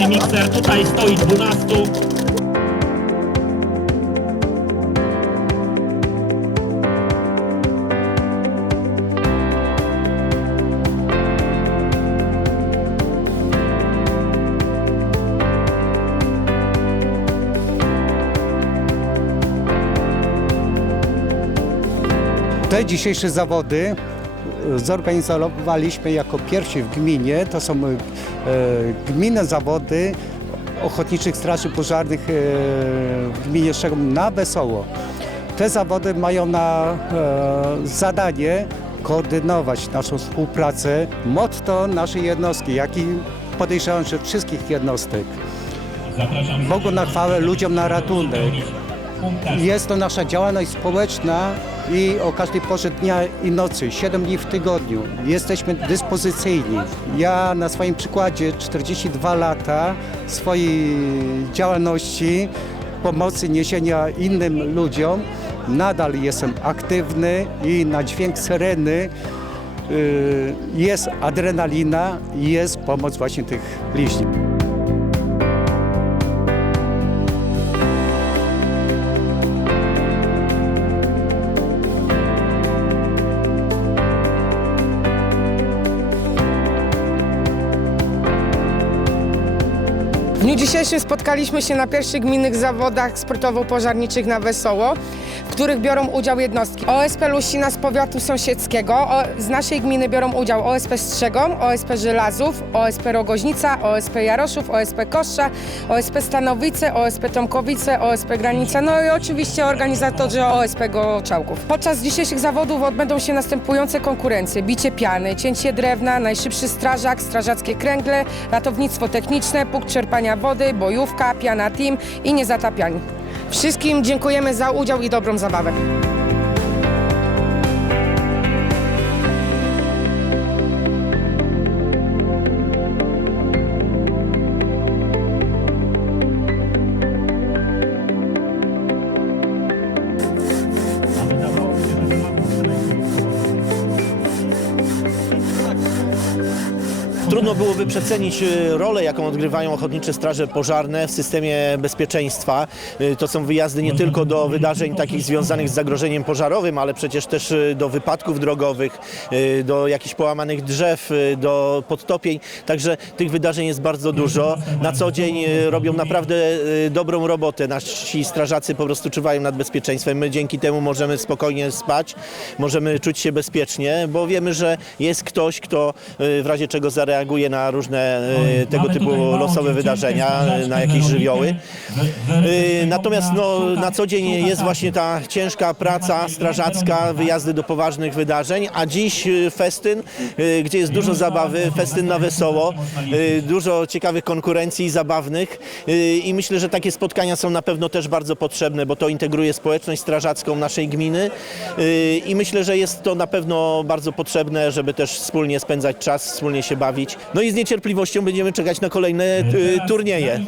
Piękny mikser, tutaj stoi 12. Te dzisiejsze zawody zorganizowaliśmy jako pierwsi w gminie. To są e, gminne zawody ochotniczych straży pożarnych e, w gminie Szczegom na Wesoło. Te zawody mają na e, zadanie koordynować naszą współpracę. Motto naszej jednostki, jak i podejrzewam, że wszystkich jednostek. Bogu na chwałę, ludziom na ratunek. Jest to nasza działalność społeczna i o każdej porze dnia i nocy, 7 dni w tygodniu. Jesteśmy dyspozycyjni. Ja na swoim przykładzie 42 lata swojej działalności, pomocy, niesienia innym ludziom, nadal jestem aktywny i na dźwięk syreny y, jest adrenalina i jest pomoc właśnie tych bliźnich. W dniu dzisiejszym spotkaliśmy się na pierwszych gminnych zawodach sportowo-pożarniczych na Wesoło, w których biorą udział jednostki OSP Lusina z powiatu sąsiedzkiego, z naszej gminy biorą udział OSP Strzegom, OSP Żelazów, OSP Rogoźnica, OSP Jaroszów, OSP Kostrza, OSP Stanowice, OSP Tomkowice, OSP Granica, no i oczywiście organizatorzy OSP Goczałków. Podczas dzisiejszych zawodów odbędą się następujące konkurencje. Bicie piany, cięcie drewna, najszybszy strażak, strażackie kręgle, ratownictwo techniczne, punkt czerpania wody, bojówka, piana team i niezatapiani. Wszystkim dziękujemy za udział i dobrą zabawę. Trudno byłoby przecenić y, rolę, jaką odgrywają ochotnicze straże pożarne w systemie bezpieczeństwa. Y, To są wyjazdy nie tylko do wydarzeń takich związanych z zagrożeniem pożarowym, ale przecież też y, do wypadków drogowych, do jakichś połamanych drzew, do podtopień. Także tych wydarzeń jest bardzo dużo. Na co dzień robią naprawdę dobrą robotę. Nasi strażacy po prostu czuwają nad bezpieczeństwem. My dzięki temu możemy spokojnie spać, możemy czuć się bezpiecznie, bo wiemy, że jest ktoś, kto w razie czego zareaguje na różne y, tego typu losowe wydarzenia, y, na jakieś żywioły. Y, Natomiast no, na co dzień jest właśnie ta ciężka praca strażacka, wyjazdy do poważnych wydarzeń, a dziś festyn, gdzie jest dużo zabawy, festyn na wesoło, dużo ciekawych konkurencji zabawnych i myślę, że takie spotkania są na pewno też bardzo potrzebne, bo to integruje społeczność strażacką naszej gminy i myślę, że jest to na pewno bardzo potrzebne, żeby też wspólnie spędzać czas, wspólnie się bawić. No i z niecierpliwością będziemy czekać na kolejne y, turnieje.